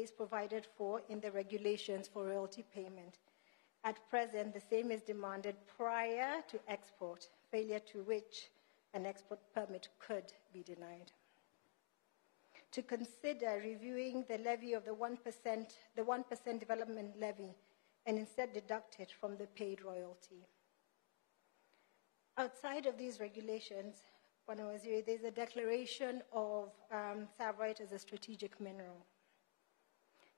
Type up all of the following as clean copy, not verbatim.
is provided for in the regulations for royalty payment. At present, the same is demanded prior to export, failure to which an export permit could be denied. To consider reviewing the levy of the 1% development levy and instead deduct it from the paid royalty. Outside of these regulations, there's a declaration of savarite as a strategic mineral.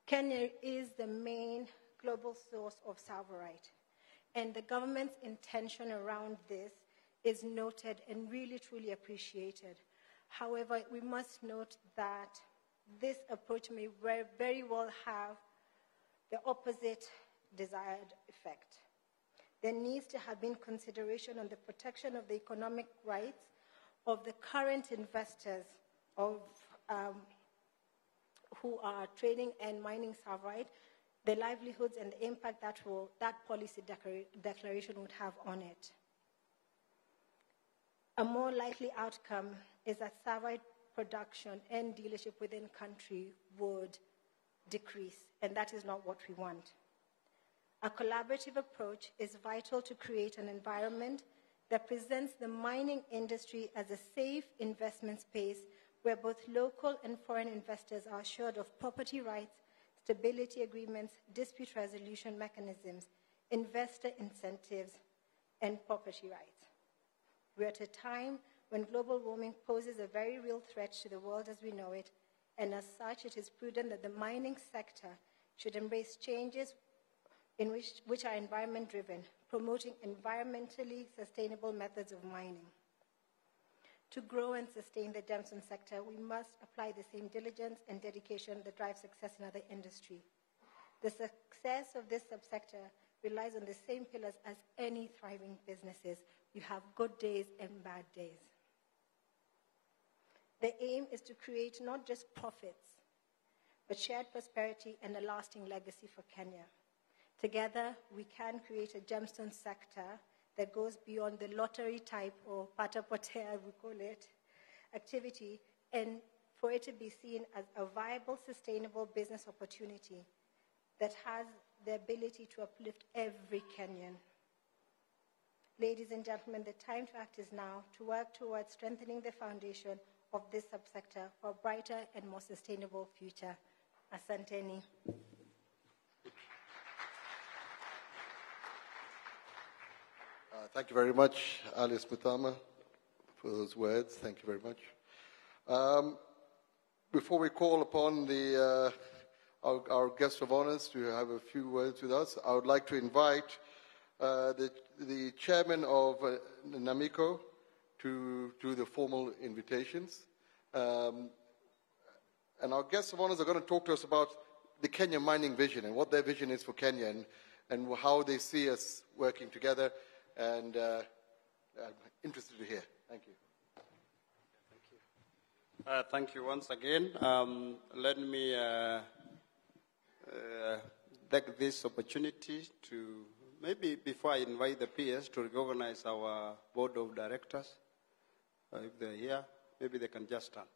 Kenya is the main global source of savarite, and the government's intention around this is noted and really truly appreciated. However, we must note that this approach may very well have the opposite desired effect. There needs to have been consideration on the protection of the economic rights of the current investors of, who are trading and mining savarite, the livelihoods and the impact that policy declaration would have on it. A more likely outcome is that savarite production and dealership within country would decrease, and that is not what we want. A collaborative approach is vital to create an environment that presents the mining industry as a safe investment space where both local and foreign investors are assured of property rights, stability agreements, dispute resolution mechanisms, investor incentives, and property rights. We're at a time when global warming poses a very real threat to the world as we know it, and as such, it is prudent that the mining sector should embrace changes which are environment-driven, promoting environmentally sustainable methods of mining. To grow and sustain the gemstone sector, we must apply the same diligence and dedication that drives success in other industry. The success of this subsector relies on the same pillars as any thriving businesses. You have good days and bad days. The aim is to create not just profits, but shared prosperity and a lasting legacy for Kenya. Together, we can create a gemstone sector that goes beyond the lottery type or pata potea, we call it, activity, and for it to be seen as a viable, sustainable business opportunity that has the ability to uplift every Kenyan. Ladies and gentlemen, the time to act is now to work towards strengthening the foundation of this subsector for a brighter and more sustainable future. Asanteni. Thank you very much, Alice Muthama, for those words. Thank you very much. Before we call upon our guest of honors to have a few words with us, I would like to invite the chairman of NAMICO to do the formal invitations. And our guests of honors are going to talk to us about the Kenya mining vision and what their vision is for Kenya and how they see us working together. And I'm interested to hear. Thank you. Thank you once again. Let me take this opportunity to, maybe before I invite the peers, to recognize our board of directors. If they're here, maybe they can just stand.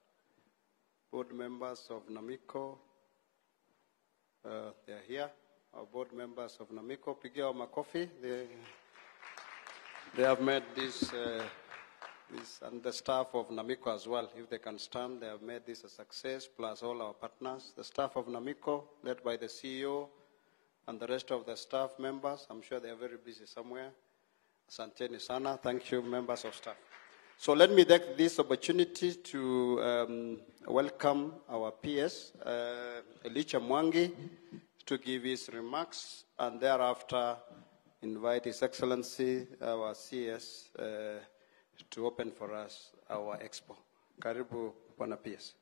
Board members of NAMICO, they're here. Our board members of NAMICO, Pigia Makofi, they have made this, and the staff of NAMICO as well. If they can stand, they have made this a success, plus all our partners. The staff of NAMICO, led by the CEO, and the rest of the staff members. I'm sure they are very busy somewhere. Asanteni sana. Thank you, members of staff. So let me take this opportunity to welcome our peers, Elisha Mwangi, to give his remarks, and thereafter invite His Excellency, our CS, to open for us our expo. Karibu, Bwana PS.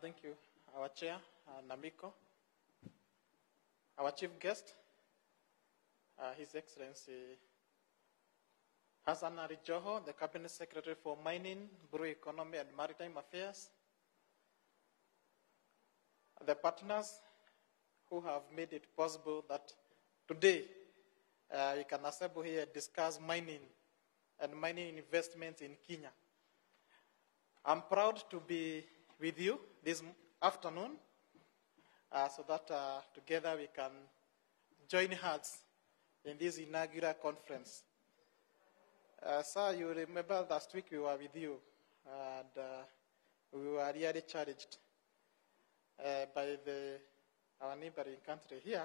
Thank you, our chair, NAMICO, our chief guest, His Excellency Hassan Ali Joho, the Cabinet Secretary for Mining, Bureau Economy and Maritime Affairs, the partners who have made it possible that today you can assemble here and discuss mining and mining investments in Kenya. I'm proud to be with you this afternoon so that together we can join hands in this inaugural conference. Sir, you remember last week we were with you, and we were really challenged by our neighboring country here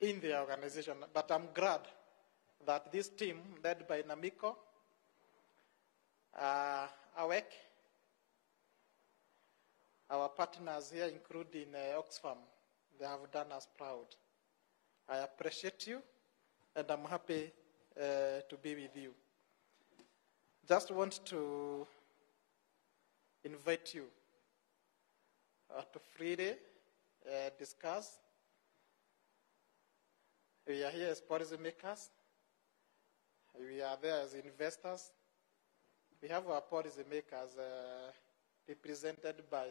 in the organization. But I'm glad that this team, led by Namiko, AWEC, our partners here, including Oxfam, they have done us proud. I appreciate you, and I'm happy to be with you. Just want to invite you to freely discuss. We are here as policymakers. We are there as investors. We have our policymakers represented by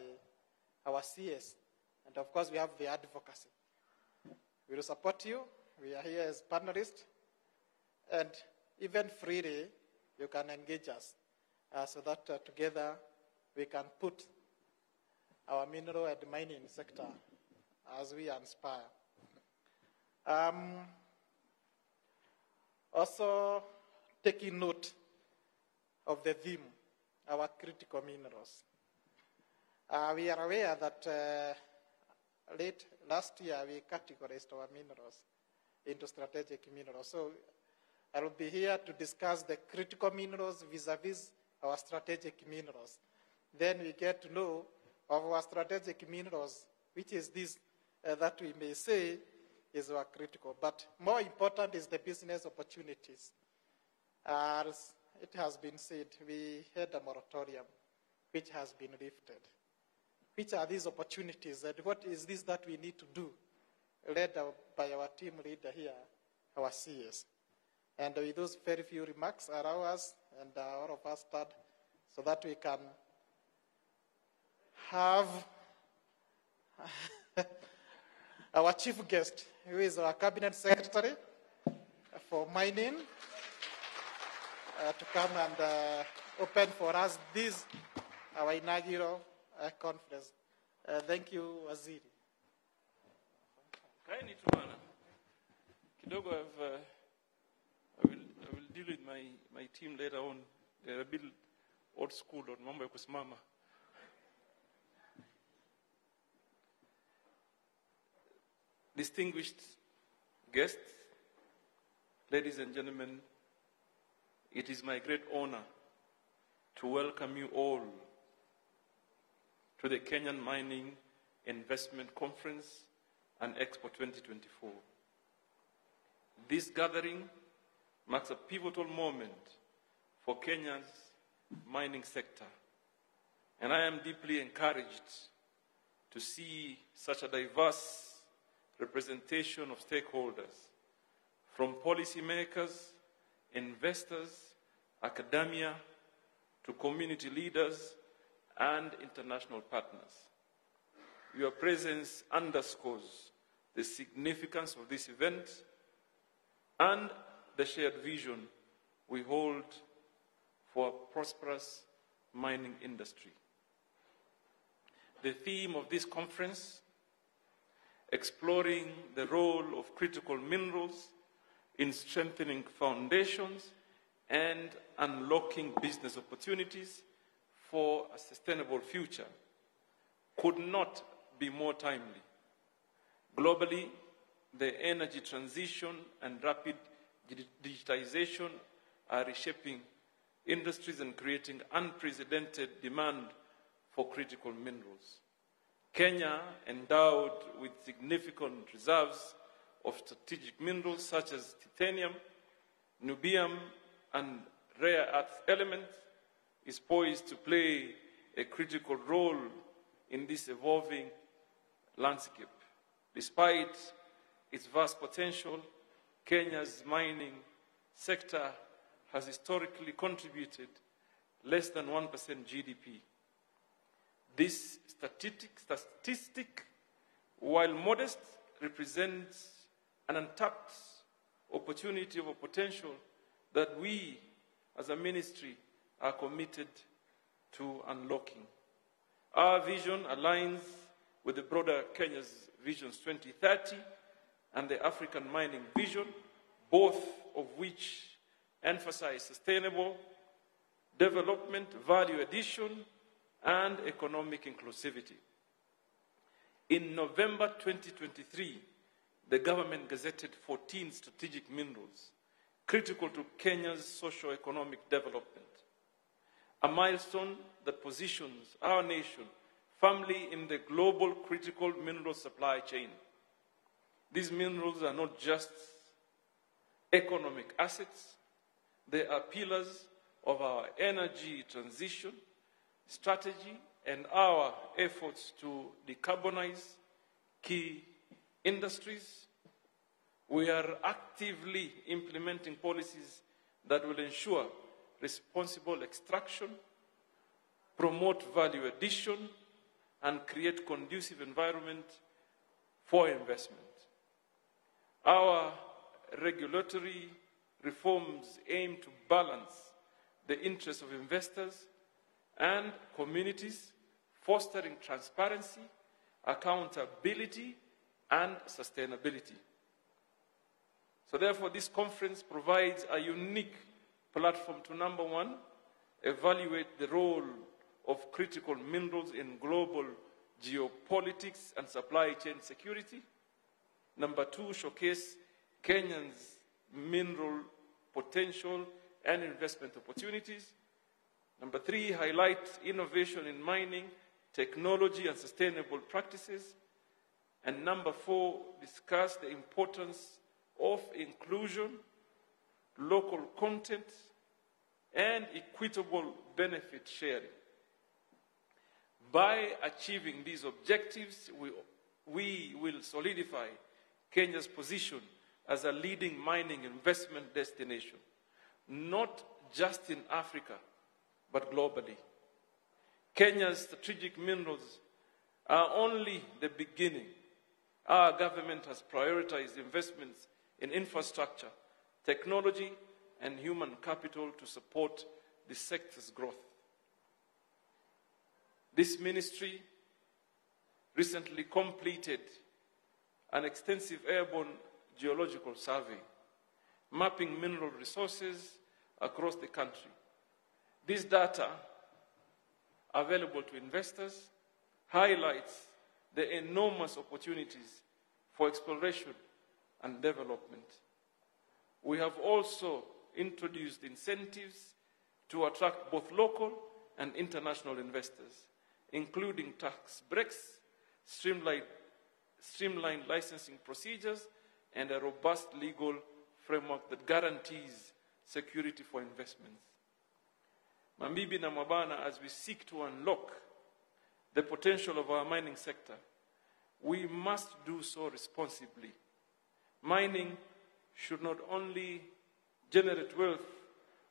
our CS, and of course we have the advocacy. We will support you. We are here as panelists, and even freely you can engage us so that together we can put our mineral and mining sector as we aspire. Also taking note of the theme, our critical minerals. We are aware that late last year we categorized our minerals into strategic minerals. So I will be here to discuss the critical minerals vis-a-vis our strategic minerals. Then we get to know of our strategic minerals, which is this that we may say is our critical. But more important is the business opportunities. As it has been said, we had a moratorium which has been lifted. Which are these opportunities, and what is this that we need to do, led by our team leader here, our CS. And with those very few remarks, allow us and all of us start so that we can have our chief guest, who is our cabinet secretary for mining, to come and open for us this, our inaugural conference. Thank you, Waziri. Kaini tu bana. Kidogo I will deal with my team later on. They're a bit old school on mambo ya kusimama. Distinguished guests, ladies and gentlemen, it is my great honor to welcome you all to the Kenyan Mining Investment Conference and Expo 2024. This gathering marks a pivotal moment for Kenya's mining sector, and I am deeply encouraged to see such a diverse representation of stakeholders, from policymakers, investors, academia, to community leaders and international partners. Your presence underscores the significance of this event and the shared vision we hold for a prosperous mining industry. The theme of this conference, exploring the role of critical minerals in strengthening foundations and unlocking business opportunities for a sustainable future, could not be more timely. Globally, the energy transition and rapid digitization are reshaping industries and creating unprecedented demand for critical minerals. Kenya, endowed with significant reserves of strategic minerals such as titanium, niobium, and rare earth elements, is poised to play a critical role in this evolving landscape. Despite its vast potential, Kenya's mining sector has historically contributed less than 1% GDP. This statistic, while modest, represents an untapped opportunity or potential that we, as a ministry are committed to unlocking. Our vision aligns with the broader Kenya's Visions 2030 and the African Mining Vision, both of which emphasize sustainable development, value addition, and economic inclusivity. In November 2023, the government gazetted 14 strategic minerals critical to Kenya's socio-economic development, a milestone that positions our nation firmly in the global critical mineral supply chain. These minerals are not just economic assets, they are pillars of our energy transition strategy and our efforts to decarbonize key industries. We are actively implementing policies that will ensure responsible extraction, promote value addition, and create conducive environment for investment. Our regulatory reforms aim to balance the interests of investors and communities, fostering transparency, accountability, and sustainability. So therefore, this conference provides a unique platform to, number one, evaluate the role of critical minerals in global geopolitics and supply chain security. Number two, showcase Kenya's mineral potential and investment opportunities. Number three, highlight innovation in mining, technology, and sustainable practices. And number four, discuss the importance of inclusion, local content, and equitable benefit sharing. By achieving these objectives, we will solidify Kenya's position as a leading mining investment destination, not just in Africa, but globally. Kenya's strategic minerals are only the beginning. Our government has prioritized investments in infrastructure, technology, and human capital to support the sector's growth. This ministry recently completed an extensive airborne geological survey, mapping mineral resources across the country. This data, available to investors, highlights the enormous opportunities for exploration and development. We have also introduced incentives to attract both local and international investors, including tax breaks, streamlined licensing procedures, and a robust legal framework that guarantees security for investments. Mambibi na Mabana, as we seek to unlock the potential of our mining sector, we must do so responsibly. Mining should not only generate wealth,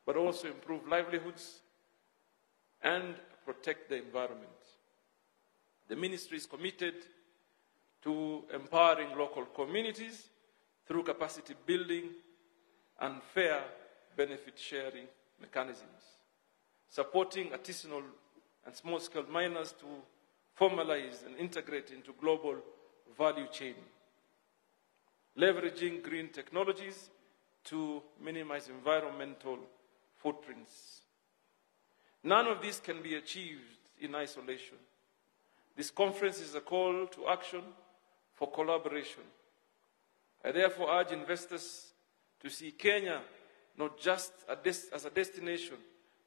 but also improve livelihoods and protect the environment. The ministry is committed to empowering local communities through capacity building and fair benefit sharing mechanisms, supporting artisanal and small-scale miners to formalize and integrate into global value chain, leveraging green technologies to minimize environmental footprints. None of this can be achieved in isolation. This conference is a call to action for collaboration. I therefore urge investors to see Kenya not just as a destination,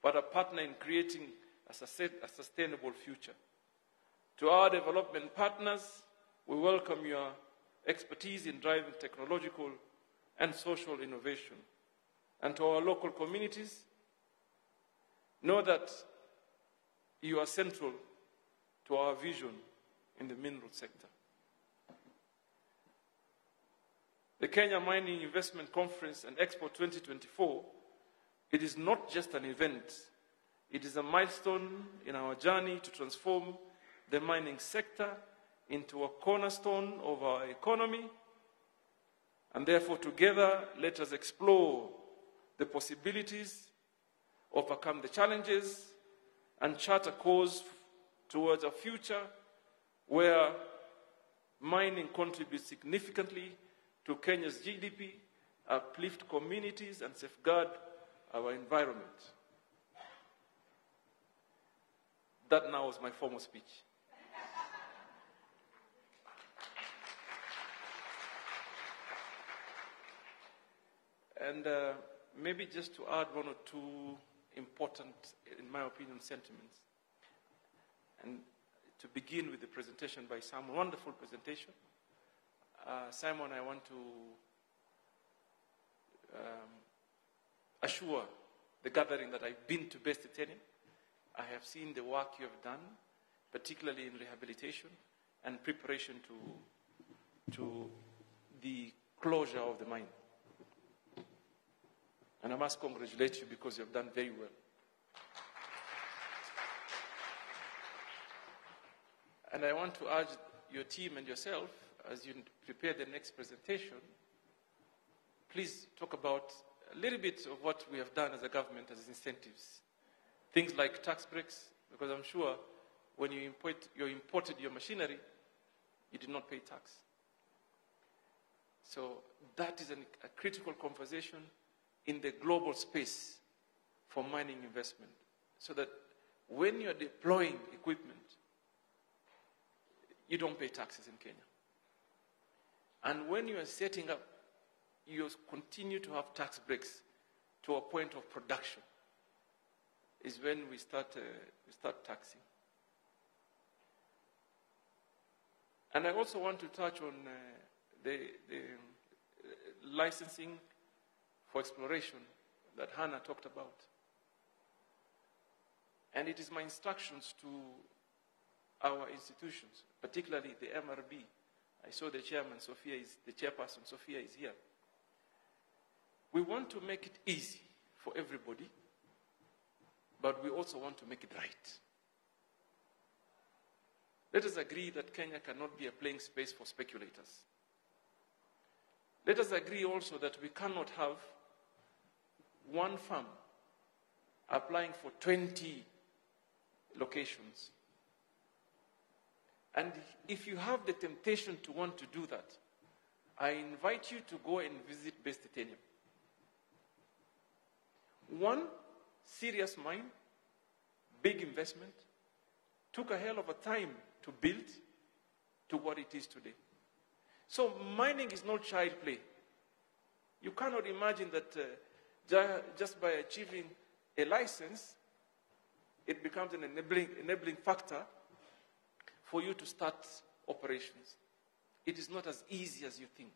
but a partner in creating a sustainable future. To our development partners, we welcome your expertise in driving technological and social innovation. And to our local communities, know that you are central to our vision in the mineral sector. The Kenya Mining Investment Conference and Expo 2024, it is not just an event, it is a milestone in our journey to transform the mining sector into a cornerstone of our economy. And therefore, together, let us explore the possibilities overcome the challenges, and chart a course towards a future where mining contributes significantly to Kenya's GDP, uplift communities, and safeguard our environment. That now is my formal speech. And maybe just to add one or two important, in my opinion, sentiments. And to begin with the presentation by Simon, wonderful presentation. Simon, I want to assure the gathering that I've been to Best Titanium. I have seen the work you have done, particularly in rehabilitation and preparation to the closure of the mine. And I must congratulate you because you have done very well. And I want to urge your team and yourself, as you prepare the next presentation, please talk about a little bit of what we have done as a government as incentives. Things like tax breaks, because I'm sure when you imported your machinery, you did not pay tax. So that is a critical conversation in the global space for mining investment, so that when you're deploying equipment, you don't pay taxes in Kenya. And when you are setting up, you continue to have tax breaks to a point of production, is when we start taxing. And I also want to touch on the licensing for exploration that Hannah talked about. And it is my instructions to our institutions, particularly the MRB. I saw the chairperson, Sophia is here. We want to make it easy for everybody, but we also want to make it right. Let us agree that Kenya cannot be a playing space for speculators. Let us agree also that we cannot have one farm applying for 20 locations. And if you have the temptation to want to do that, I invite you to go and visit Best Titanium. One serious mine, big investment, took a hell of a time to build to what it is today. So mining is not child play. You cannot imagine that just by achieving a license, it becomes an enabling factor for you to start operations. It is not as easy as you think.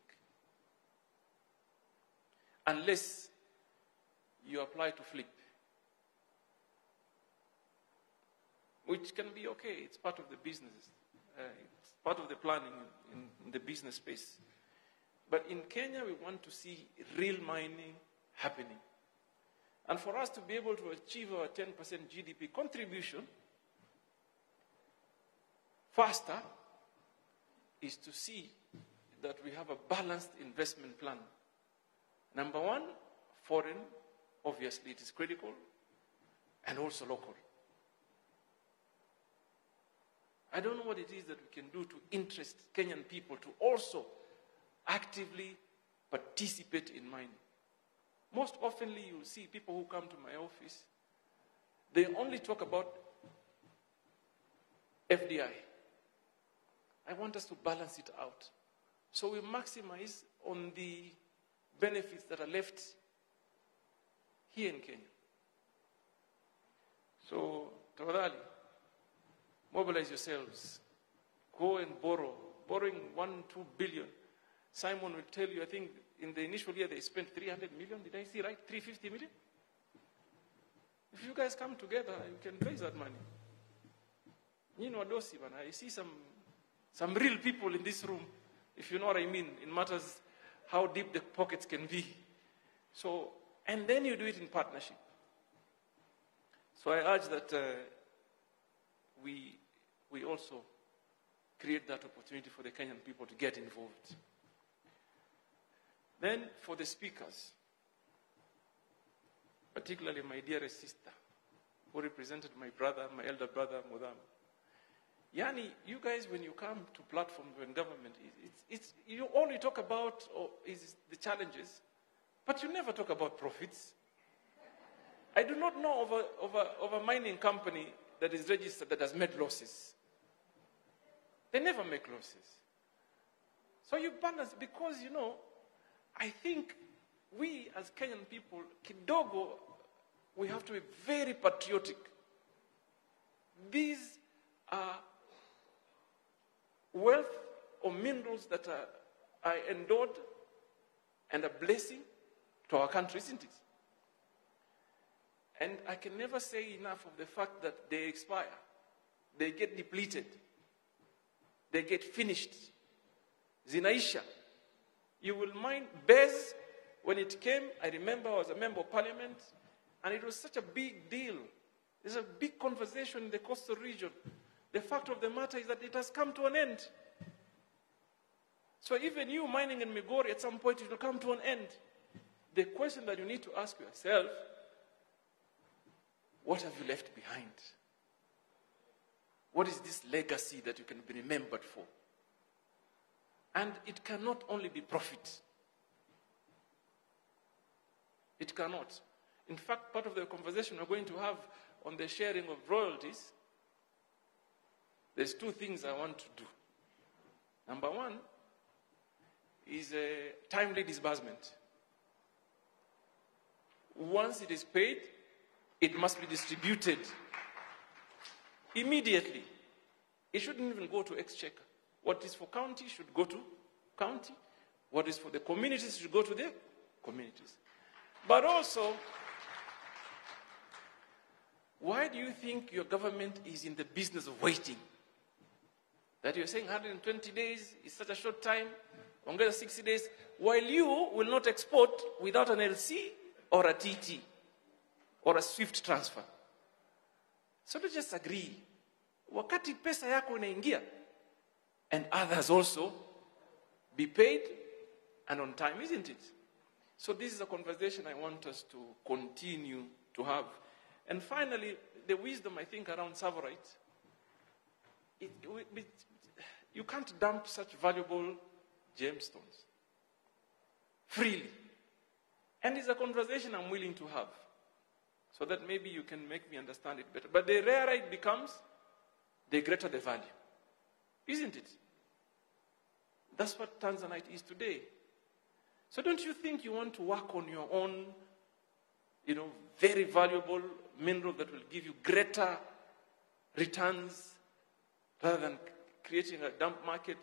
Unless you apply to flip, which can be okay. It's part of the business. It's part of the planning in the business space. But in Kenya, we want to see real mining happening. And for us to be able to achieve our 10% GDP contribution faster is to see that we have a balanced investment plan. Number one, foreign, obviously it is critical, and also local. I don't know what it is that we can do to interest Kenyan people to also actively participate in mining. Most oftenly, you'll see people who come to my office, they only talk about FDI. I want us to balance it out. So we maximize on the benefits that are left here in Kenya. So, tafadhali, mobilize yourselves. Go and borrow. Borrowing 1-2 billion. Simon will tell you, I think in the initial year they spent 300 million. Did I see right? 350 million? If you guys come together, you can raise that money. You know, I see some real people in this room, if you know what I mean, in matters how deep the pockets can be. So, and then you do it in partnership. So I urge that we also create that opportunity for the Kenyan people to get involved. Then for the speakers, particularly my dearest sister, who represented my brother, my elder brother, Mudam. Yani, you guys, when you come to platforms when government, you only talk about is the challenges, but you never talk about profits. I do not know of a mining company that is registered that has made losses. They never make losses. So you balance, because, I think we as Kenyan people, kidogo, we have to be very patriotic. These are wealth or minerals that are endowed and a blessing to our country, isn't it? And I can never say enough of the fact that they expire. They get depleted. They get finished. Zinaisha. You will mind Bez, when it came, I remember I was a member of parliament, and it was such a big deal. There's a big conversation in the coastal region. The fact of the matter is that it has come to an end. So even you mining in Migori, at some point it will come to an end. The question that you need to ask yourself, what have you left behind? What is this legacy that you can be remembered for? And it cannot only be profit. It cannot. In fact, part of the conversation we're going to have on the sharing of royalties, there's two things I want to do. Number one is a timely disbursement. Once it is paid, it must be distributed immediately. It shouldn't even go to exchequer. What is for county should go to county. What is for the communities should go to the communities. But also, why do you think your government is in the business of waiting? That you're saying 120 days is such a short time, ongeza 60 days, while you will not export without an LC or a TT or a swift transfer. So let's just agree. Wakati pesa yako inaingia, and others also be paid and on time, isn't it? So this is a conversation I want us to continue to have. And finally, the wisdom, I think, around Savorite. You can't dump such valuable gemstones freely. And it's a conversation I'm willing to have, so that maybe you can make me understand it better. But the rarer it becomes, the greater the value. Isn't it? That's what Tanzanite is today. So don't you think you want to work on your own, very valuable mineral that will give you greater returns rather than creating a dump market,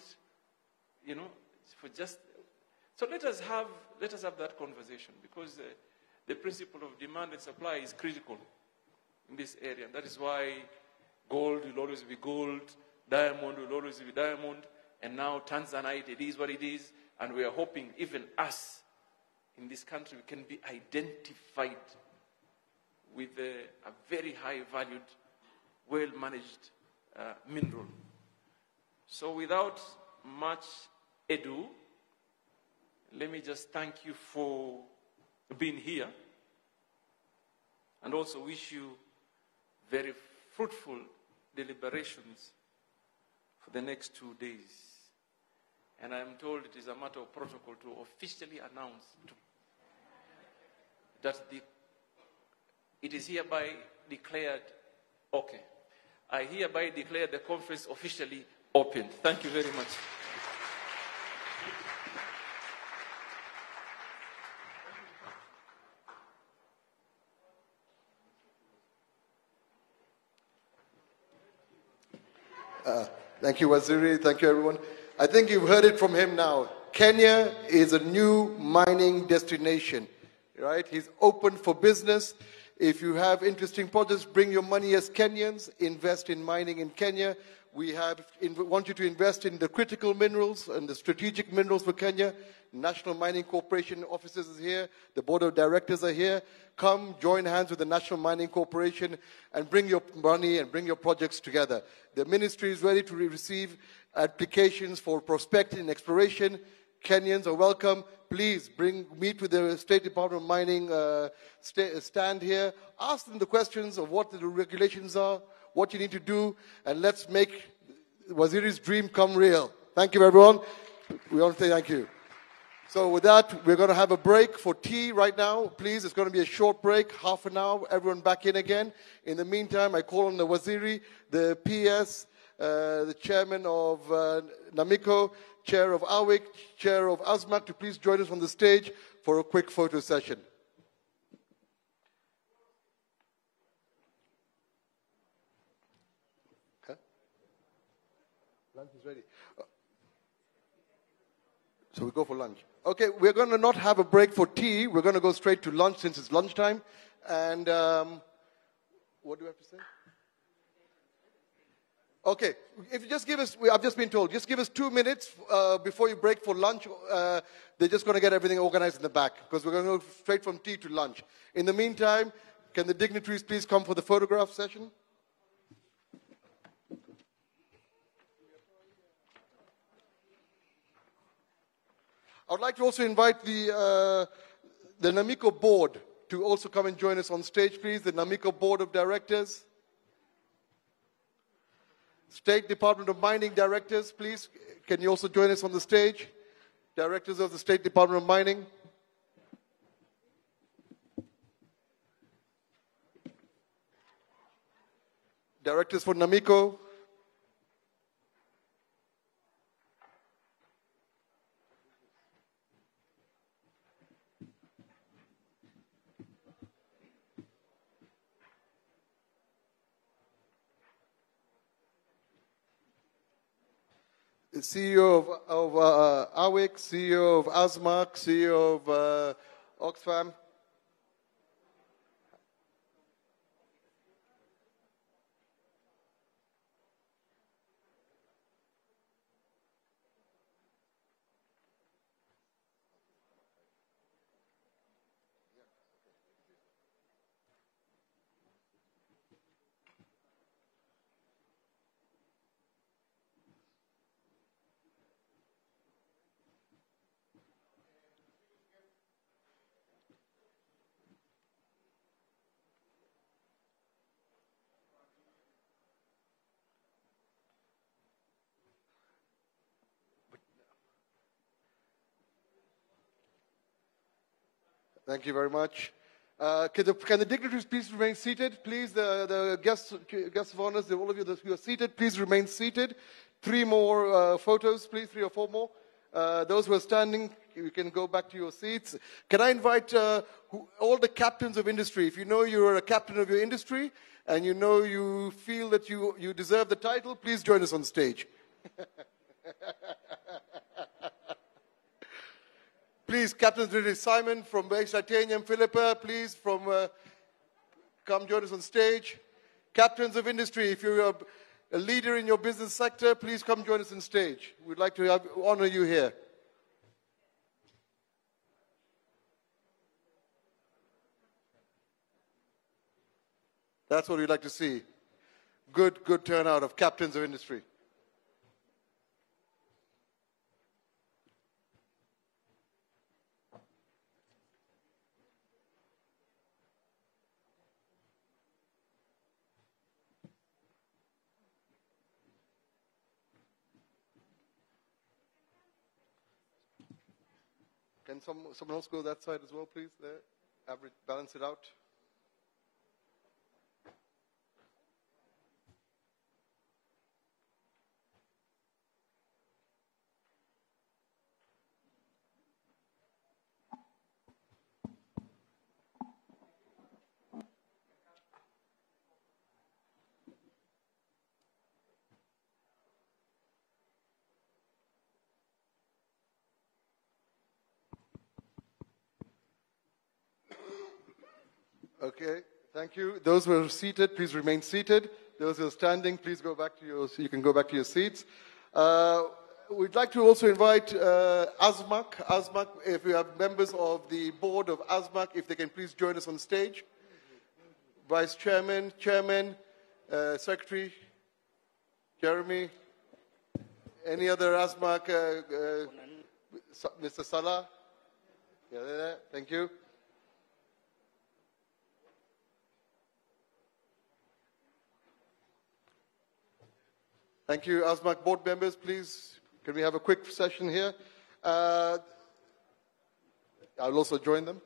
for just... So let us have that conversation, because the principle of demand and supply is critical in this area. And that is why gold will always be gold, diamond will always be diamond, and now Tanzanite, it is what it is, and we are hoping even us in this country we can be identified with a very high valued, well managed mineral. So without much ado, let me just thank you for being here, and also wish you very fruitful deliberations for the next 2 days. And I am told it is a matter of protocol to officially announce that it is hereby declared, okay. I hereby declare the conference officially opened. Thank you very much. Thank you, Waziri. Thank you, everyone. I think you've heard it from him now. Kenya is a new mining destination, right? He's open for business. If you have interesting projects, bring your money as Kenyans, invest in mining in Kenya. We want you to invest in the critical minerals and the strategic minerals for Kenya. National Mining Corporation officers is here. The board of directors are here. Come join hands with the National Mining Corporation and bring your money and bring your projects together. The ministry is ready to receive applications for prospecting and exploration. Kenyans are welcome. Please meet with the State Department of Mining stand here. Ask them the questions of what the regulations are, what you need to do, and let's make Waziri's dream come real. Thank you, everyone. We want to say thank you. So with that, we're going to have a break for tea right now. Please, it's going to be a short break, half an hour. Everyone back in again. In the meantime, I call on the Waziri, the PS, the chairman of NAMICO, chair of AWIC, chair of ASMAC, to please join us on the stage for a quick photo session. Okay. Lunch is ready. So we go for lunch. Okay, we're going to not have a break for tea. We're going to go straight to lunch since it's lunchtime. And what do I have to say? Okay, if you just give us, I've just been told, just give us 2 minutes before you break for lunch. They're just going to get everything organized in the back because we're going to go straight from tea to lunch. In the meantime, can the dignitaries please come for the photograph session? I would like to also invite the NAMICO board to also come and join us on stage, please. The NAMICO board of directors. State Department of Mining directors, please. Can you also join us on the stage? Directors of the State Department of Mining. Directors for NAMICO. The CEO of AWIC, CEO of ASMAC, CEO of Oxfam. Thank you very much. Can the dignitaries please remain seated? Please, the guests of honors, all of you who are seated, please remain seated. 3 more photos, please, 3 or 4 more. Those who are standing, you can go back to your seats. Can I invite all the captains of industry? If you know you're a captain of your industry and you know you feel that you deserve the title, please join us on stage. Please, Captain Simon from Titanium Philippa, please come join us on stage. Captains of industry, if you're a leader in your business sector, please come join us on stage. We'd like to honor you here. That's what we'd like to see. Good turnout of captains of industry. Can someone else go that side as well, please? There, average, balance it out. Okay, thank you. Those who are seated, please remain seated. Those who are standing, please go back to you can go back to your seats. We'd like to also invite ASMAC. ASMAC, if we have members of the board of ASMAC, if they can please join us on stage. Vice Chairman, Chairman, Secretary, Jeremy, any other ASMAC Mr. Salah? Yeah, there. Thank you. Thank you. ASMAC board members, please, can we have a quick session here? I'll also join them.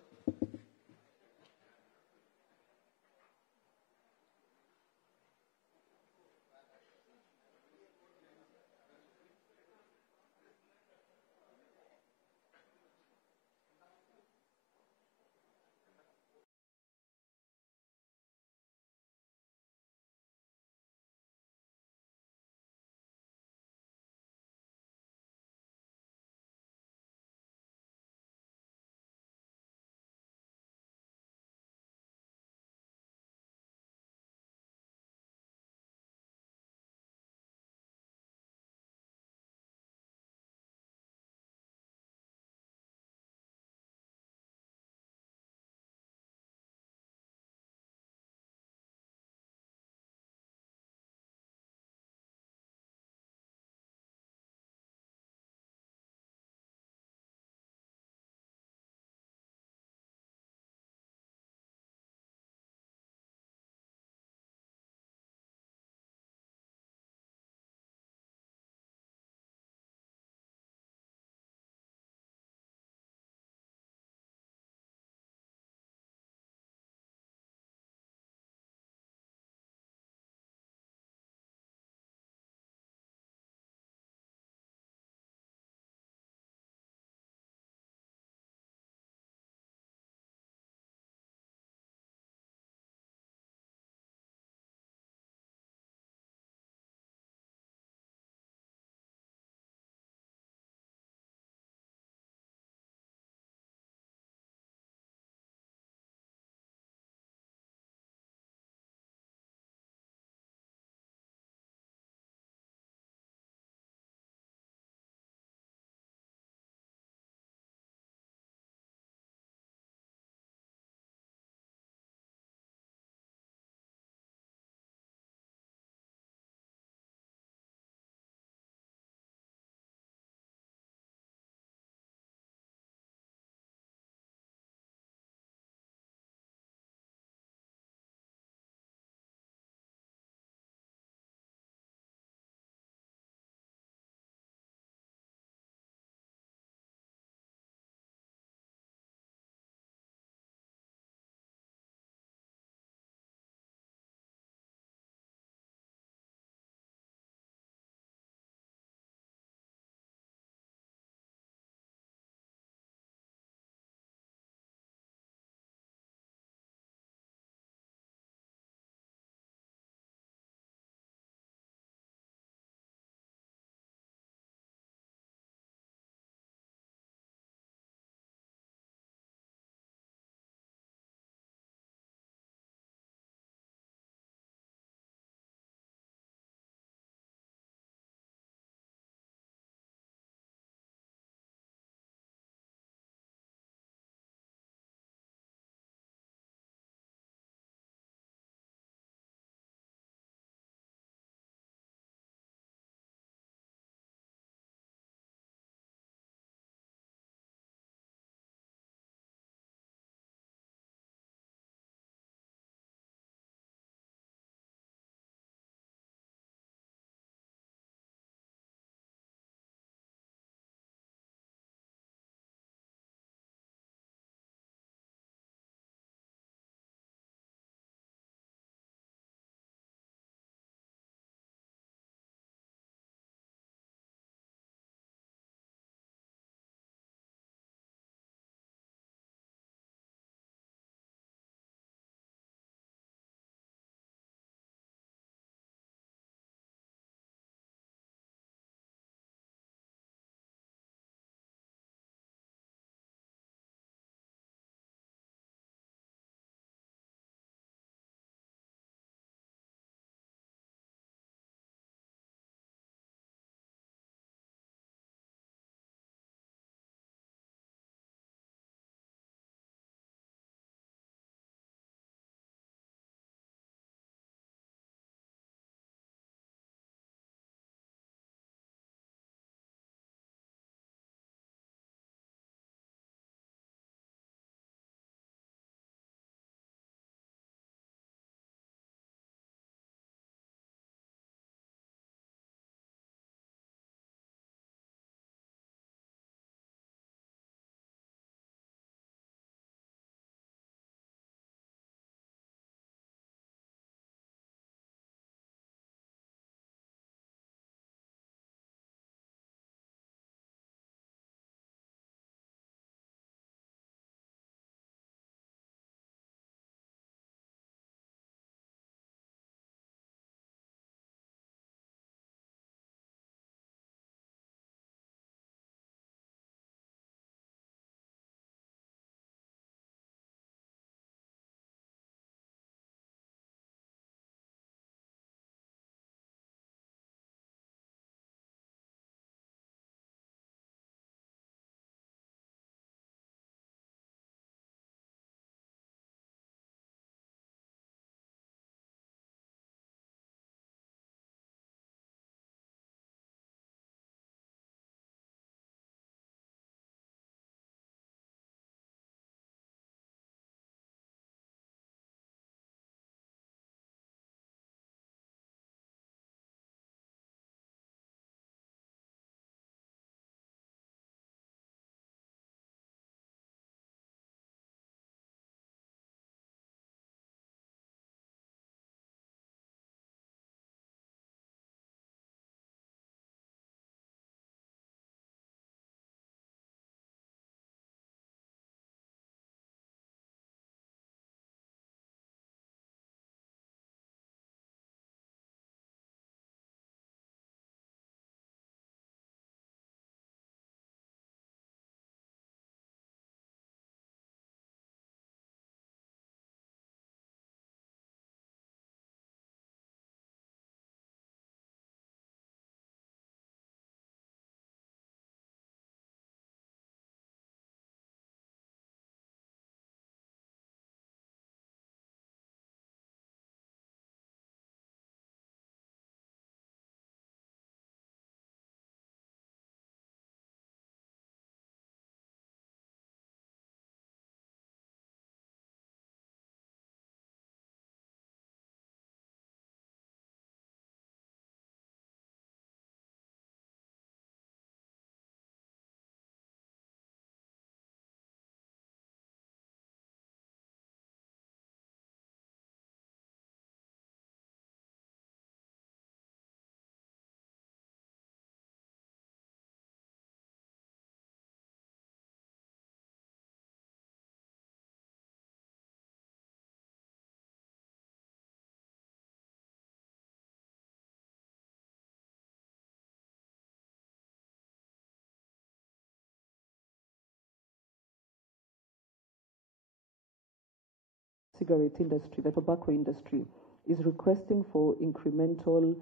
cigarette industry, the tobacco industry, is requesting for incremental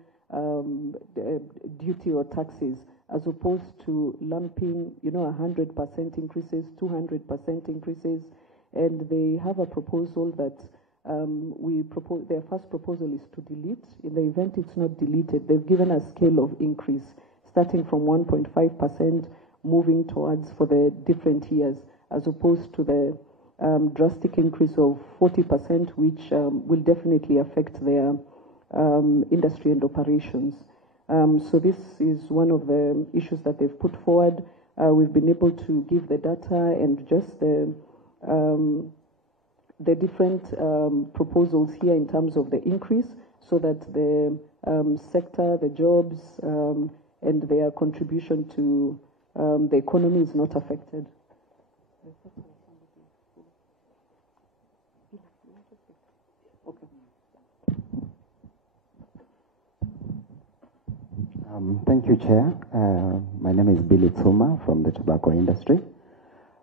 duty or taxes, as opposed to lumping, 100% increases, 200% increases. And they have a proposal that their first proposal is to delete. In the event it's not deleted, they've given a scale of increase, starting from 1.5%, moving towards for the different years, as opposed to the drastic increase of 40%, which will definitely affect their industry and operations. So this is one of the issues that they've put forward. We've been able to give the data and just the different proposals here in terms of the increase, so that the sector, the jobs, and their contribution to the economy is not affected. Thank you, Chair. My name is Billy Tsuma from the tobacco industry.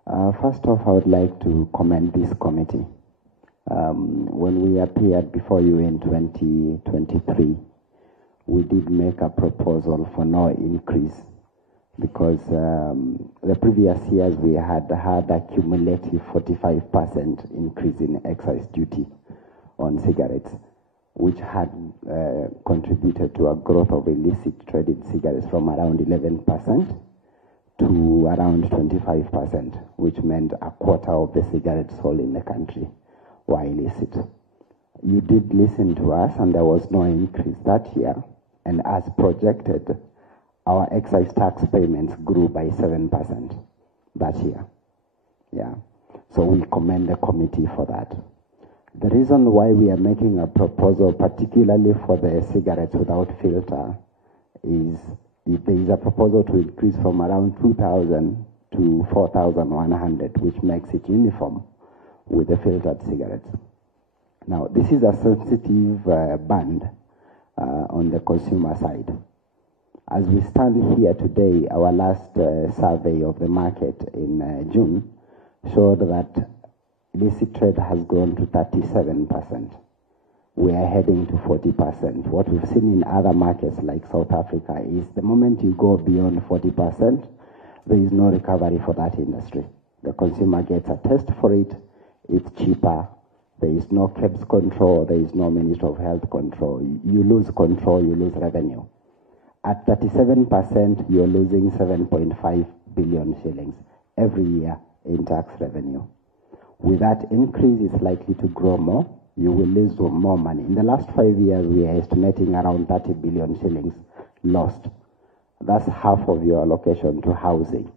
First off, I would like to commend this committee. When we appeared before you in 2023, we did make a proposal for no increase, because the previous years we had a cumulative 45% increase in excise duty on cigarettes, which had contributed to a growth of illicit trade in cigarettes from around 11% to around 25%, which meant a quarter of the cigarettes sold in the country were illicit. You did listen to us, and there was no increase that year, and as projected, our excise tax payments grew by 7% that year. Yeah, so we commend the committee for that. The reason why we are making a proposal, particularly for the cigarettes without filter, is if there is a proposal to increase from around 2,000 to 4,100, which makes it uniform with the filtered cigarettes. Now, this is a sensitive band on the consumer side. As we stand here today, our last survey of the market in June showed that illicit trade has grown to 37%. We are heading to 40%. What we've seen in other markets like South Africa is the moment you go beyond 40%, there is no recovery for that industry. The consumer gets a test for it, it's cheaper, there is no KEBS control, there is no Ministry of Health control. You lose control, you lose revenue. At 37%, you're losing 7.5 billion shillings every year in tax revenue. With that increase, it's likely to grow more. You will lose more money. In the last 5 years, we are estimating around 30 billion shillings lost. That's half of your allocation to housing.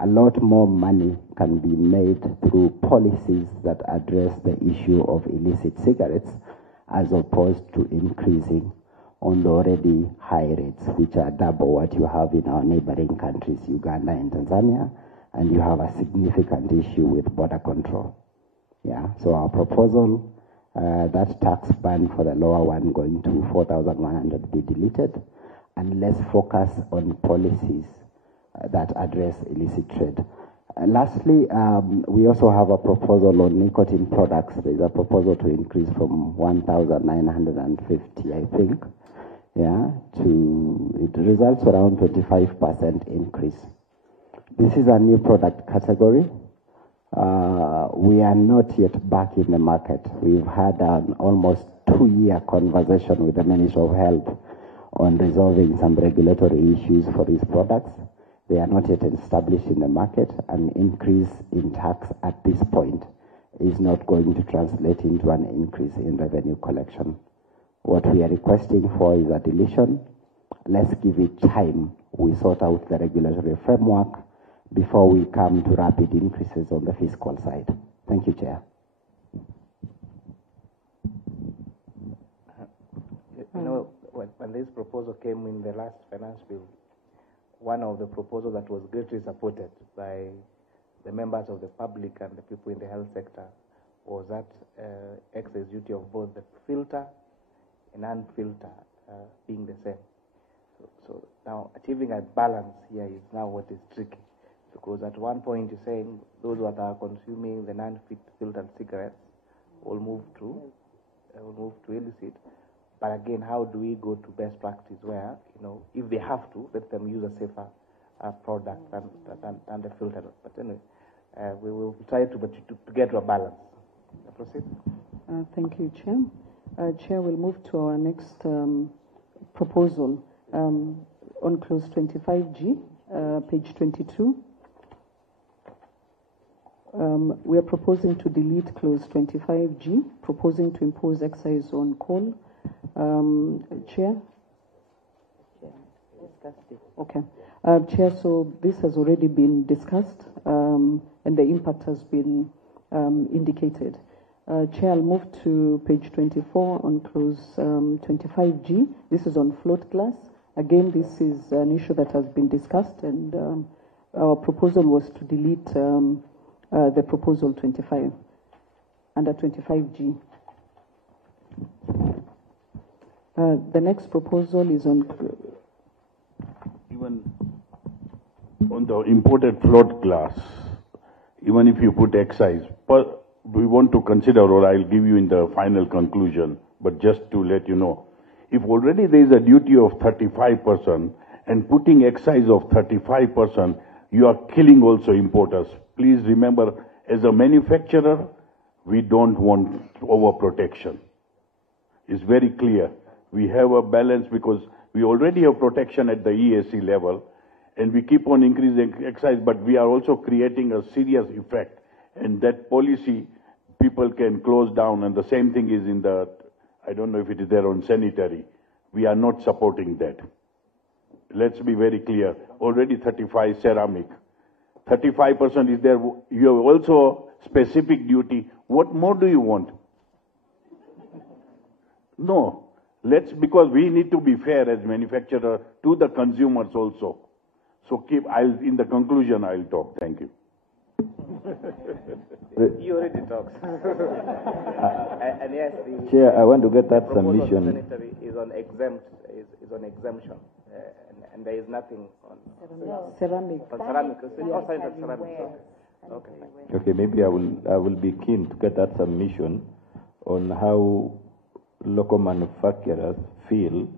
A lot more money can be made through policies that address the issue of illicit cigarettes, as opposed to increasing on the already high rates, which are double what you have in our neighboring countries, Uganda and Tanzania, and you have a significant issue with border control. Yeah, so our proposal, that tax ban for the lower one going to 4,100 be deleted, and let's focus on policies that address illicit trade. Lastly, we also have a proposal on nicotine products. There's a proposal to increase from 1,950, I think, yeah, to, it results around 25% increase. This is a new product category. We are not yet back in the market. We've had an almost 2-year conversation with the Ministry of Health on resolving some regulatory issues for these products. They are not yet established in the market. An increase in tax at this point is not going to translate into an increase in revenue collection. What we are requesting for is a deletion. Let's give it time. We sort out the regulatory framework before we come to rapid increases on the fiscal side. Thank you, Chair. You know, when this proposal came in the last finance bill, one of the proposals that was greatly supported by the members of the public and the people in the health sector was that excise duty of both the filter and unfilter being the same. So now achieving a balance here is now what is tricky. Because at one point you're saying those that are consuming the non-filtered cigarettes will move to illicit. But again, how do we go to best practice where, if they have to, let them use a safer product than the filtered? But anyway, we will try to get to a balance. Proceed. Thank you, Chair. Chair, will move to our next proposal on clause 25G, page 22. We are proposing to delete clause 25G, proposing to impose excise on coal. Chair? Okay. Chair, so this has already been discussed and the impact has been indicated. Chair, I'll move to page 24 on clause 25G. This is on float glass. Again, this is an issue that has been discussed, and our proposal was to delete the proposal 25 under 25G. The next proposal is on even on the imported float glass. Even if you put excise, but we want to consider, or I'll give you in the final conclusion, but just to let you know, if already there is a duty of 35% and putting excise of 35%, you are killing also importers. Please remember, as a manufacturer, we don't want overprotection. It's very clear. We have a balance because we already have protection at the EAC level, and we keep on increasing excise, but we are also creating a serious effect. And that policy, people can close down, and the same thing is in the, I don't know if it is there on sanitary. We are not supporting that. Let's be very clear. Already 35 ceramic. 35% is there. You have also specific duty. What more do you want? No. Because we need to be fair as manufacturer to the consumers also. So in the conclusion, I'll talk. Thank you. You already talked. And yes, Chair, I want to get that submission. Sanitary is on exemption, and there is nothing on ceramic. On ceramic. Ceramic. Okay. Okay, maybe I will be keen to get that submission on how local manufacturers feel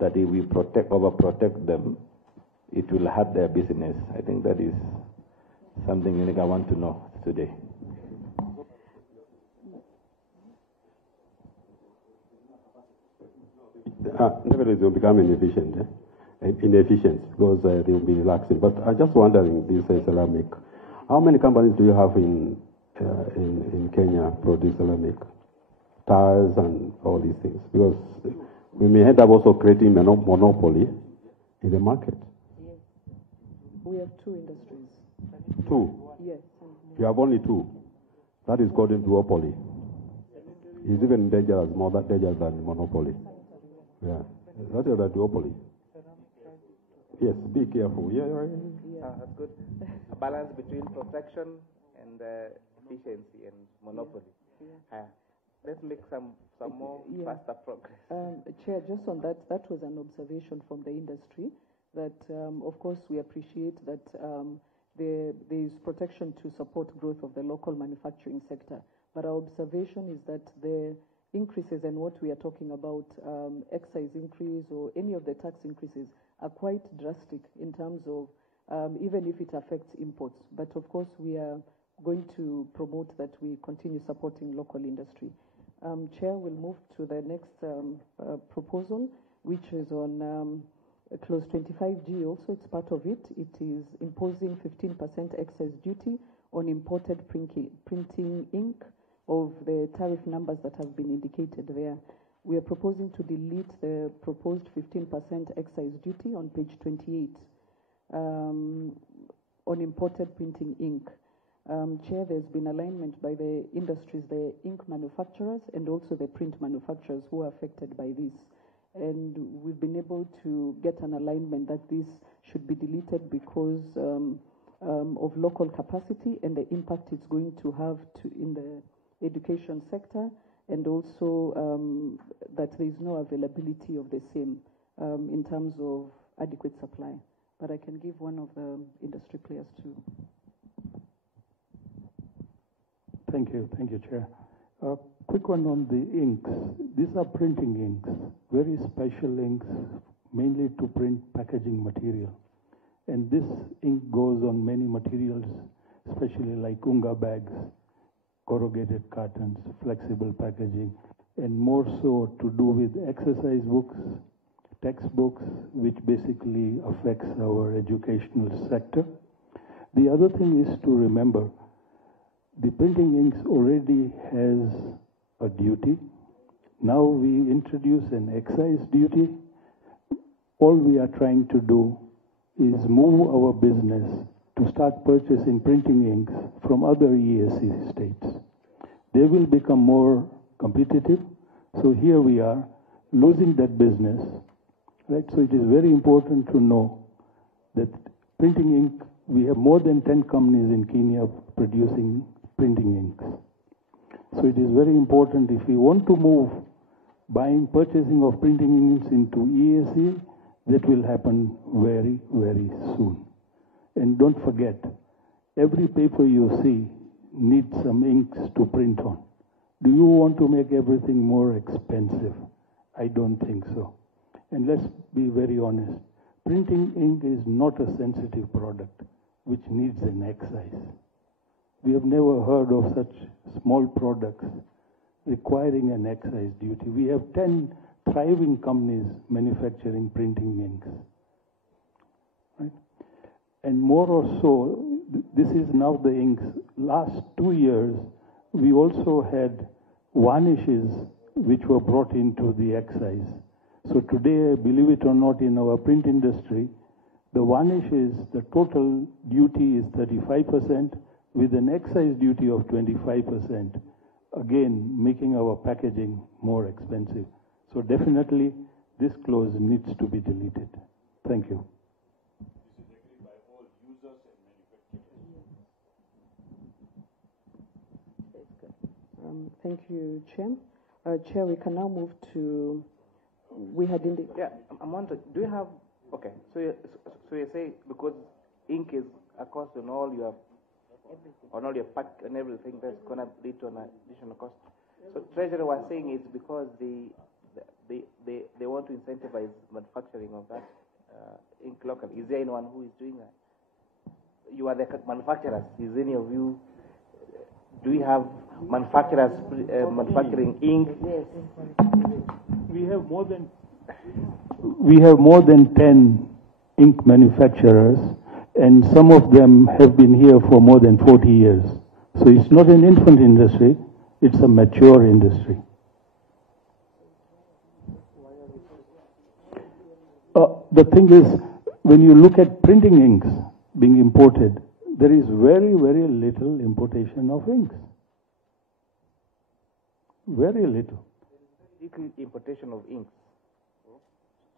that if we overprotect them, it will hurt their business. I think that is something unique I want to know today. Nevertheless, they will become inefficient because they will be relaxing. But I'm just wondering, this ceramic, how many companies do you have in Kenya produce ceramic? Tires and all these things, because we may end up also creating a monopoly in the market. Yes. We have two industries. Two? Yes. You have only two. That is called a duopoly. It's even dangerous, more dangerous than monopoly. Yeah, that is a duopoly. Yes, be careful. Yeah, that's good. A balance between protection and efficiency and monopoly. Let's make some more faster progress. Chair, just on that was an observation from the industry that, of course, we appreciate that there is protection to support growth of the local manufacturing sector. But our observation is that the increases and what we are talking about, excise increase or any of the tax increases, are quite drastic in terms of even if it affects imports. But of course, we are going to promote that we continue supporting local industry. Chair, will move to the next proposal, which is on clause 25G also. It's part of it. It is imposing 15% excise duty on imported printing ink of the tariff numbers that have been indicated there. We are proposing to delete the proposed 15% excise duty on page 28 on imported printing ink. Chair, there's been alignment by the industries, the ink manufacturers and also the print manufacturers who are affected by this. And we've been able to get an alignment that this should be deleted because of local capacity and the impact it's going to have in the education sector, and also that there is no availability of the same in terms of adequate supply. But I can give one of the industry players too. Thank you, Chair. Quick one on the inks. These are printing inks, very special inks, mainly to print packaging material. And this ink goes on many materials, especially like unga bags, corrugated cartons, flexible packaging, and more so to do with exercise books, textbooks, which basically affects our educational sector. The other thing is to remember, the printing inks already has a duty. Now we introduce an excise duty. All we are trying to do is move our business to start purchasing printing inks from other EAC states. They will become more competitive. So here we are losing that business, right? So it is very important to know that printing ink, we have more than 10 companies in Kenya producing printing inks. So it is very important if we want to move purchasing of printing inks into EAC, that will happen very, very soon. And don't forget, every paper you see needs some inks to print on. Do you want to make everything more expensive? I don't think so. And let's be very honest. Printing ink is not a sensitive product which needs an excise. We have never heard of such small products requiring an excise duty. We have 10 thriving companies manufacturing printing inks. Right? And more or so, this is now the inks. Last 2 years, we also had varnishes which were brought into the excise. So today, believe it or not, in our print industry, the varnishes, the total duty is 35% with an excise duty of 25%, again, making our packaging more expensive. So definitely, this clause needs to be deleted. Thank you. This is agreed by all users and manufacturers. Thank you, Chair. Chair, we can now move to, we had in the... Yeah, I'm wondering, do you have, okay, so you say because ink is a cost on all your, on all your pack and everything, that's going to lead to an additional cost. So Treasury was saying it's because they want to incentivize manufacturing of that ink locally. Is there anyone who is doing that? You are the manufacturers. Is any of you, do you have manufacturers manufacturing ink? Yes. We have more than 10 ink manufacturers, and some of them have been here for more than 40 years. So it's not an infant industry, it's a mature industry. The thing is, when you look at printing inks being imported, there is very, very little importation of inks. Very little. Little importation of inks.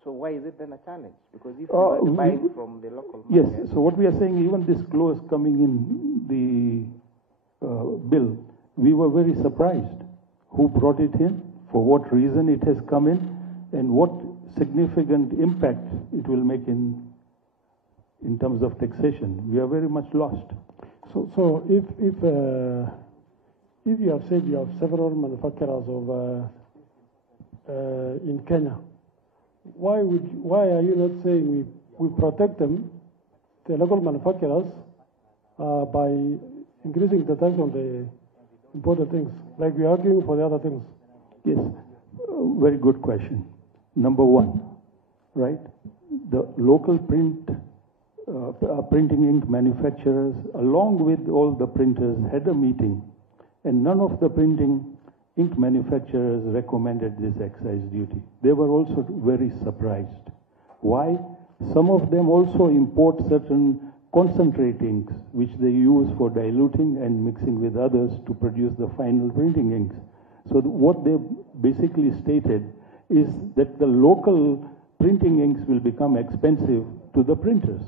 So why is it then a challenge? Because if you are buying from the local market... Yes, so what we are saying, even this clause coming in the bill, we were very surprised. Who brought it in, for what reason it has come in, and what significant impact it will make in terms of taxation. We are very much lost. So if you have said you have several manufacturers of in Kenya, why are you not saying we protect them, the local manufacturers, by increasing the tax on the imported things, like we are arguing for the other things? Yes, very good question. Number one, right? The local printing ink manufacturers, along with all the printers, had a meeting, and none of the printing ink manufacturers recommended this excise duty. They were also very surprised. Why? Some of them also import certain concentrate inks, which they use for diluting and mixing with others to produce the final printing inks. So what they basically stated is that the local printing inks will become expensive to the printers.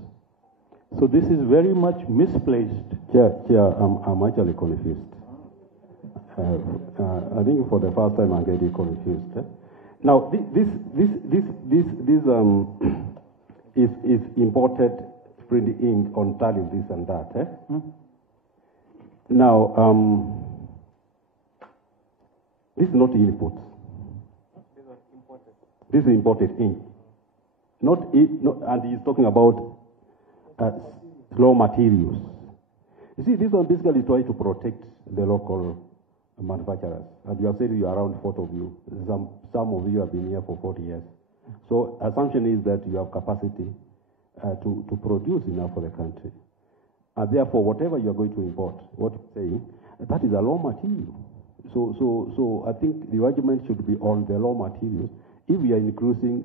So this is very much misplaced. Chair, I'm actually confused. I think for the first time I'm getting confused. Now, this is imported printing ink on tariff, this and that. Now, This is not inputs. This is imported ink. And he's talking about raw materials. You see, this one basically tries to protect the local manufacturers. And you have said you are around 40 of you. Some of you have been here for 40 years. So assumption is that you have capacity to produce enough for the country. And therefore, whatever you are going to import, what you're saying, that is a raw material. So I think the argument should be on the raw materials. If we are increasing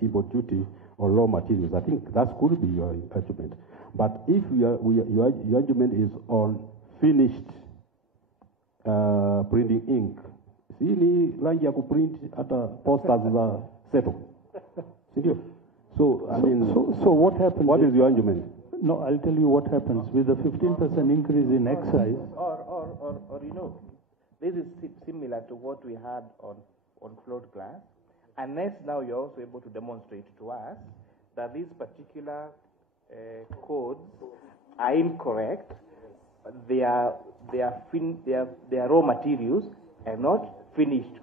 import duty on raw materials, I think that could be your argument. But if your argument is on finished printing ink, see ni rangi ya kuprint hata posters za seto. So I mean, so what happens? What is your argument? No, I'll tell you what happens with the 15% increase in excise. Or you know, this is similar to what we had on float glass, unless now you're also able to demonstrate to us that these particular codes are incorrect. They are raw materials and not finished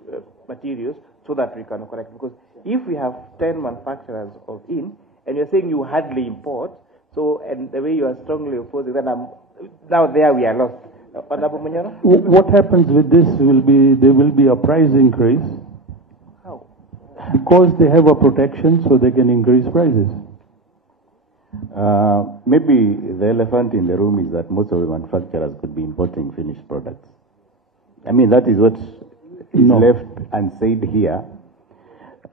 materials, so that we can correct. Because if we have 10 manufacturers of ink, and you're saying you hardly import, so and the way you are strongly opposing, then now there we are lost. What happens with this there will be a price increase. How? Because they have a protection, so they can increase prices. Maybe the elephant in the room is that most of the manufacturers could be importing finished products. I mean, that is what is left unsaid here.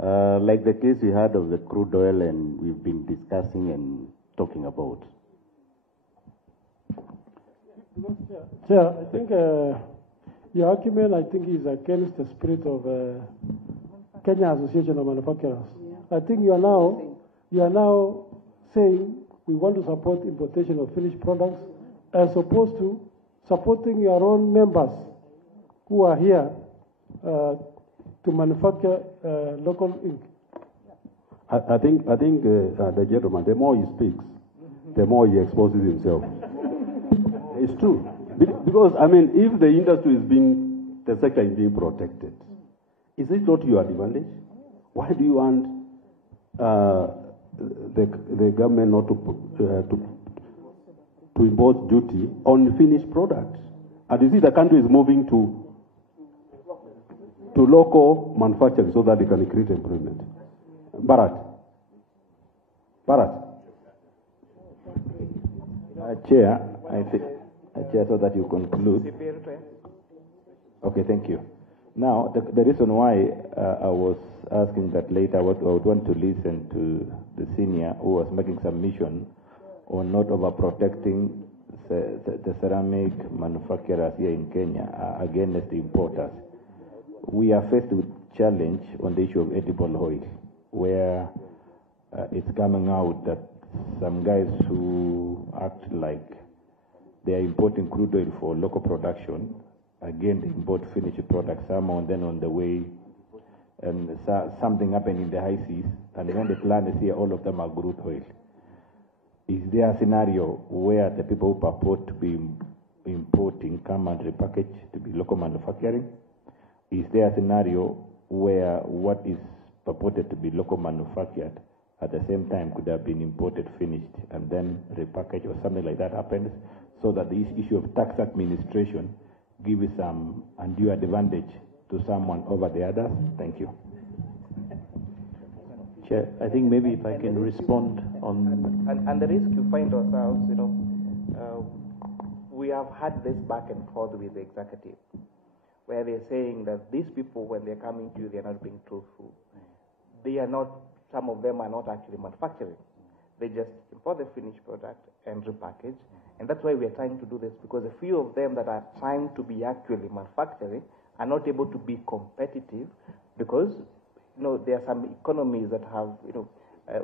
Like the case we had of the crude oil, and we've been discussing and talking about. Chair, I think your argument, I think, is against the spirit of Kenya Association of Manufacturers. Yeah. I think you are now saying we want to support importation of finished products as opposed to supporting your own members who are here to manufacture local ink. I think the gentleman, the more he speaks, the more he exposes himself. It's true. Because, I mean, if the industry the sector is being protected, is it not your advantage? Why do you want the government not to impose duty on finished products? And you see the country is moving to local manufacturing so that they can create employment. Bharat. Chair, Chair, so that you conclude. Okay, thank you. Now, the reason why I was asking that later, I would want to listen to the senior who was making submission on not overprotecting the ceramic manufacturers here in Kenya against the importers. We are faced with challenge on the issue of edible oil, where it's coming out that some guys who act like they are importing crude oil for local production, again they import finished products, some and then on the way, and something happened in the high seas, and when the plan is here, all of them are crude oil. Is there a scenario where the people who purport to be importing come and repackage to be local manufacturing? Is there a scenario where what is purported to be local manufactured at the same time could have been imported finished and then repackaged, or something like that happens, so that the issue of tax administration gives some undue advantage to someone over the others? Thank you. Chair, I think maybe if I can respond on... And the risk you find ourselves, we have had this back and forth with the executive, where they're saying that these people, when they're coming to you, they're not being truthful. They are not, some of them are not actually manufacturing. They just import the finished product and repackage. And that's why we are trying to do this, because a few of them that are trying to be actually manufacturing are not able to be competitive, because there are some economies that have,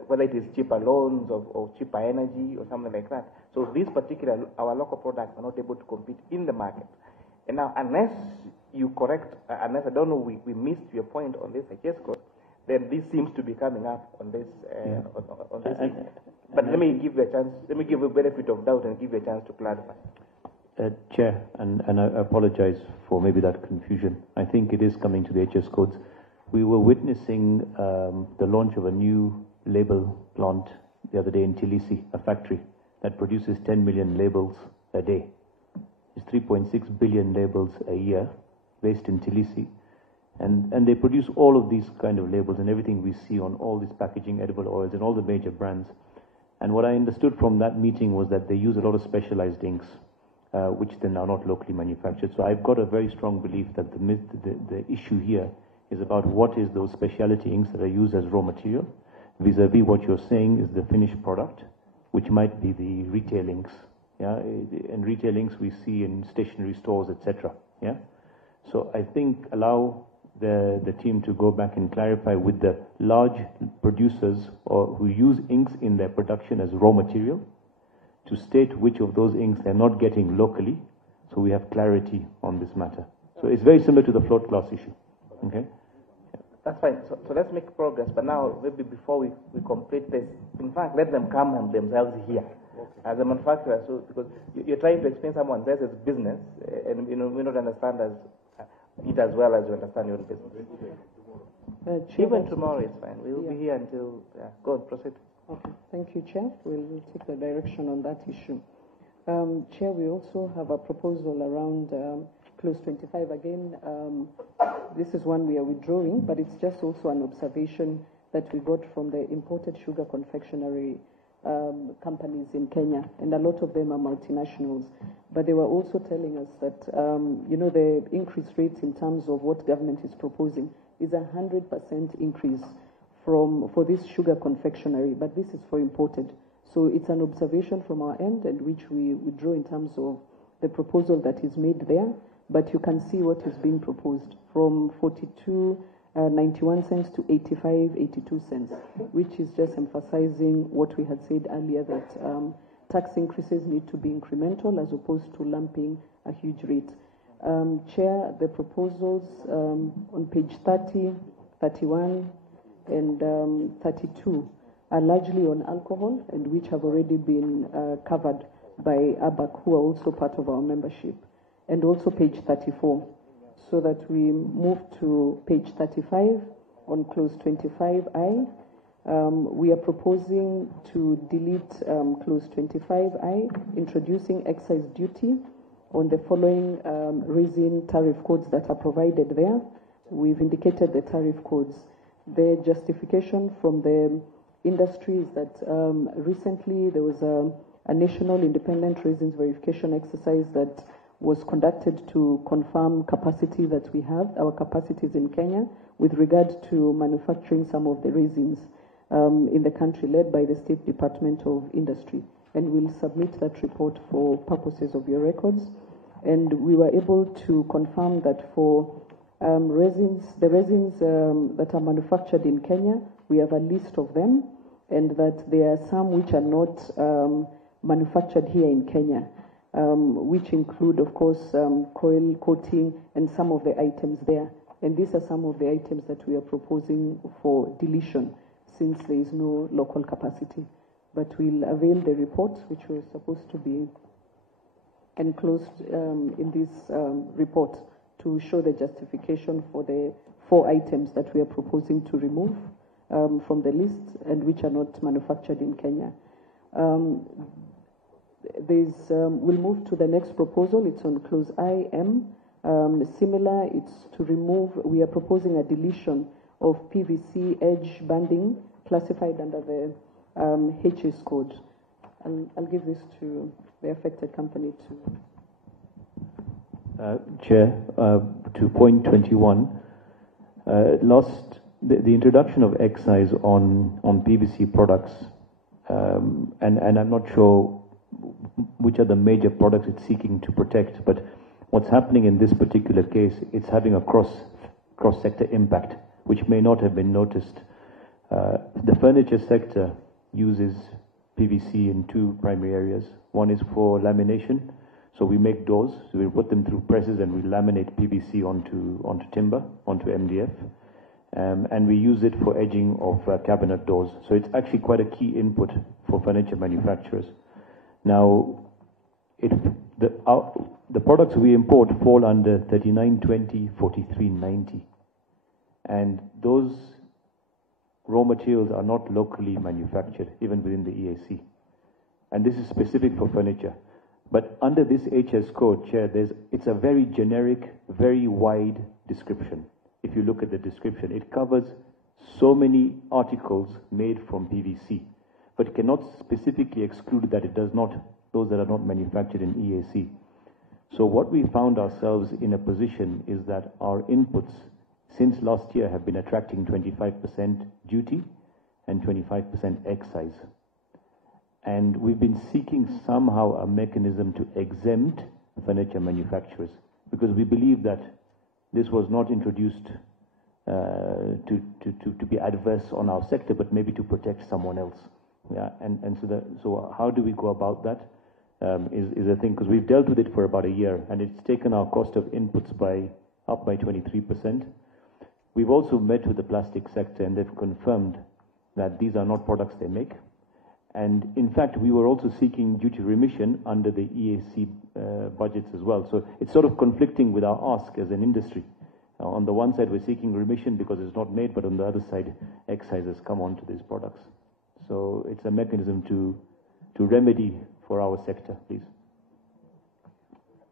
whether it is cheaper loans or cheaper energy or something like that. So these particular, our local products are not able to compete in the market. And now, unless you correct, unless I don't know, we missed your point on this Expo, then this seems to be coming up on this. On this but let me give you a chance. Let me give you a benefit of doubt and give you a chance to clarify. Chair, and I apologize for maybe that confusion. I think it is coming to the HS codes. We were witnessing the launch of a new label plant the other day in Tilisi, a factory that produces 10 million labels a day. It's 3.6 billion labels a year, based in Tilisi. And they produce all of these kind of labels and everything we see on all this packaging, edible oils, and all the major brands. And what I understood from that meeting was that they use a lot of specialized inks, which then are not locally manufactured. So I've got a very strong belief that the issue here is about what is those specialty inks that are used as raw material, vis-a-vis what you're saying is the finished product, which might be the retail inks. Yeah, and retail inks we see in stationery stores, etc. Yeah, so I think allow the team to go back and clarify with the large producers or who use inks in their production as raw material to state which of those inks they're not getting locally, so we have clarity on this matter. So it's very similar to the float glass issue. Okay. That's fine. So let's make progress. But now, maybe before we complete this, in fact, let them come and themselves here. As a manufacturer, so because you're trying to explain someone else's business, and we don't understand it as well as you understand your business. Even tomorrow is fine. We will be here until. Go on, proceed. Okay, thank you, Chair. We'll take the direction on that issue. Chair, we also have a proposal around clause 25 again. This is one we are withdrawing, but it's just also an observation that we got from the imported sugar confectionery companies in Kenya, and a lot of them are multinationals. But they were also telling us that, the increase rates in terms of what government is proposing is 100% increase for this sugar confectionery, but this is for imported. So it's an observation from our end, and which we withdraw in terms of the proposal that is made there. But you can see what is being proposed from 42.91 cents to 85.82 cents, which is just emphasizing what we had said earlier, that tax increases need to be incremental as opposed to lumping a huge rate. Chair, the proposals on page 30, 31, and 32 are largely on alcohol, and which have already been covered by ABAC, who are also part of our membership, and also page 34. So that we move to page 35 on clause 25I. We are proposing to delete clause 25I, introducing excise duty on the following resin tariff codes that are provided there. We've indicated the tariff codes. The justification from the industry is that recently there was a national independent resins verification exercise that was conducted to confirm capacity that we have, our capacities in Kenya, with regard to manufacturing some of the resins in the country, led by the State Department of Industry. And we'll submit that report for purposes of your records. And we were able to confirm that for the resins that are manufactured in Kenya, we have a list of them, and that there are some which are not manufactured here in Kenya. Which include, of course, coil coating and some of the items there. And these are some of the items that we are proposing for deletion, since there is no local capacity. But we'll avail the report, which was supposed to be enclosed in this report, to show the justification for the 4 items that we are proposing to remove from the list, and which are not manufactured in Kenya. We'll move to the next proposal. It's on clause IM. Similar, it's to remove, we are proposing a deletion of PVC edge banding classified under the HS code. I'll give this to the affected company to. Chair, to point 21, the introduction of excise on PVC products, and I'm not sure which are the major products it's seeking to protect, but what's happening in this particular case, it's having a cross-sector impact, which may not have been noticed. The furniture sector uses PVC in 2 primary areas. One is for lamination, so we make doors, so we put them through presses and we laminate PVC onto timber, onto MDF, and we use it for edging of cabinet doors. So it's actually quite a key input for furniture manufacturers. Now, the products we import fall under 3920, 4390. And those raw materials are not locally manufactured, even within the EAC. And this is specific for furniture. But under this HS code, Chair, it's a very generic, very wide description. If you look at the description, it covers so many articles made from PVC, but cannot specifically exclude that it does not, those that are not manufactured in EAC. So what we found ourselves in a position is that our inputs since last year have been attracting 25% duty and 25% excise. And we've been seeking somehow a mechanism to exempt furniture manufacturers, because we believe that this was not introduced to be adverse on our sector, but maybe to protect someone else. Yeah, and so how do we go about that? Is a thing, because we've dealt with it for about a year, and it's taken our cost of inputs up by 23%. We've also met with the plastic sector, and they've confirmed that these are not products they make. And in fact, we were also seeking duty remission under the EAC budgets as well. So it's sort of conflicting with our ask as an industry. On the one side, we're seeking remission because it's not made, but on the other side, excise has come onto these products. So it's a mechanism to remedy for our sector, please.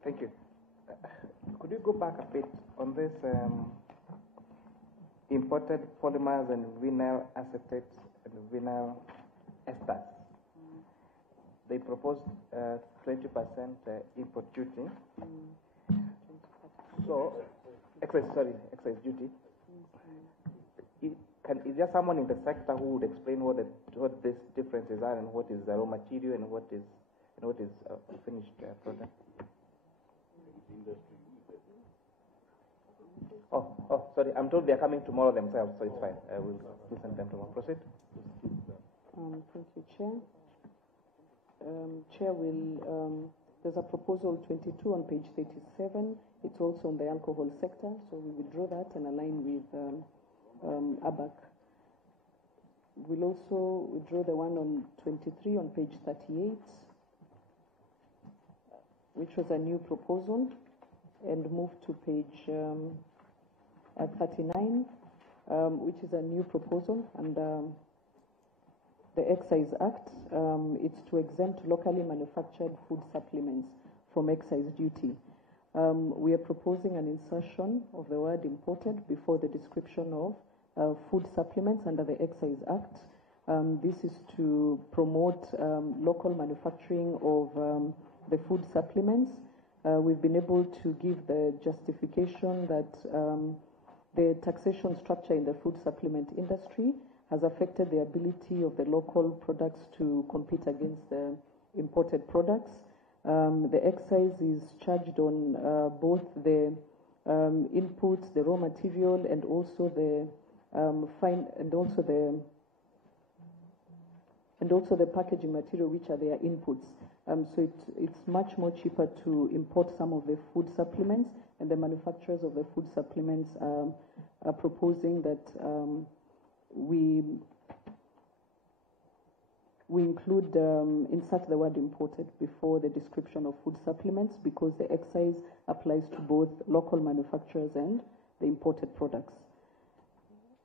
Thank you. Could you go back a bit on this imported polymers and vinyl acetates and vinyl esters? They proposed 20% import duty. So, excise duty. Is there someone in the sector who would explain what these differences are, and what is the raw material and what is a finished product? Oh, sorry. I'm told they are coming tomorrow themselves, so it's fine. I will listen to them tomorrow. Proceed. Thank you, Chair. Chair there's a proposal 22 on page 37. It's also on the alcohol sector, so we will draw that and align with ABAC. We'll also withdraw the one on 23 on page 38, which was a new proposal, and move to page 39, which is a new proposal, and the Excise Act. It's to exempt locally manufactured food supplements from excise duty. We are proposing an insertion of the word imported before the description of food supplements under the Excise Act. This is to promote local manufacturing of the food supplements. We've been able to give the justification that the taxation structure in the food supplement industry has affected the ability of the local products to compete against the imported products. The excise is charged on both the inputs, the raw material, and also the the packaging material, which are their inputs. So it's much more cheaper to import some of the food supplements, and the manufacturers of the food supplements are proposing that we include, insert the word imported before the description of food supplements, because the excise applies to both local manufacturers and the imported products.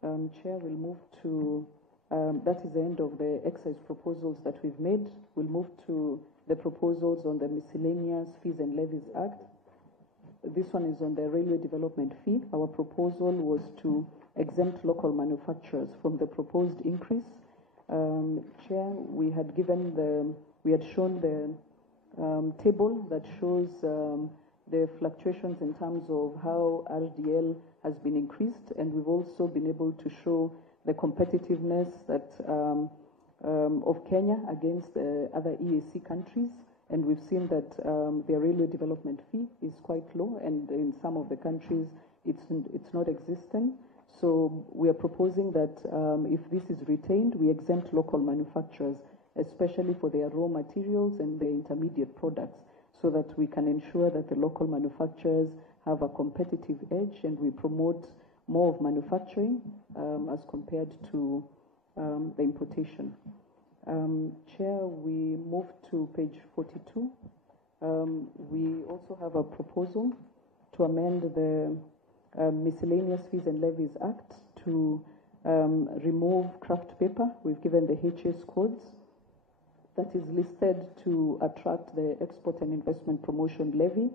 Chair, we'll move to, that is the end of the excise proposals that we've made. We'll move to the proposals on the Miscellaneous Fees and Levies Act. This one is on the railway development fee. Our proposal was to exempt local manufacturers from the proposed increase. Chair, we had shown the table that shows the fluctuations in terms of how RDL has been increased, and we've also been able to show the competitiveness that of Kenya against other EAC countries, and we've seen that their railway development fee is quite low, and in some of the countries it's not existent. So we are proposing that if this is retained, we exempt local manufacturers, especially for their raw materials and their intermediate products, so that we can ensure that the local manufacturers have a competitive edge, and we promote more of manufacturing as compared to the importation. Chair, we move to page 42 We also have a proposal to amend the Miscellaneous Fees and Levies Act to remove craft paper. We've given the HS codes that is listed to attract the Export and Investment Promotion Levy.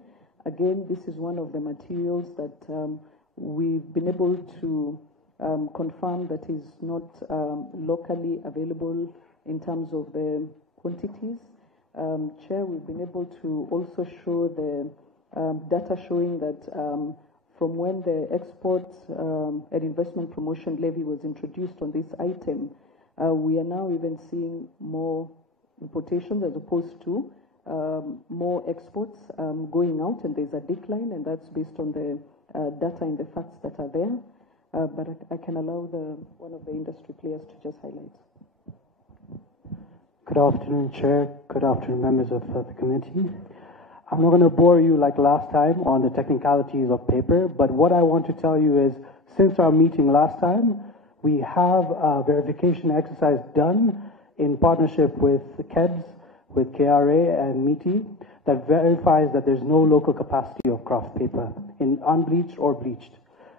Again, this is one of the materials that we've been able to confirm that is not locally available in terms of the quantities. Chair, we've been able to also show the data showing that from when the Export and Investment Promotion Levy was introduced on this item, we are now even seeing more importations as opposed to more exports going out, and there's a decline, and that's based on the data and the facts that are there. But I can allow one of the industry players to just highlight. Good afternoon, Chair. Good afternoon, members of the committee. I'm not going to bore you like last time on the technicalities of paper, but what I want to tell you is, since our meeting last time, we have a verification exercise done in partnership with KEBS, with KRA and MITI, that verifies that there's no local capacity of craft paper in unbleached or bleached.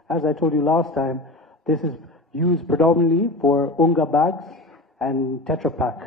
As I told you last time, this is used predominantly for unga bags and Tetra Pak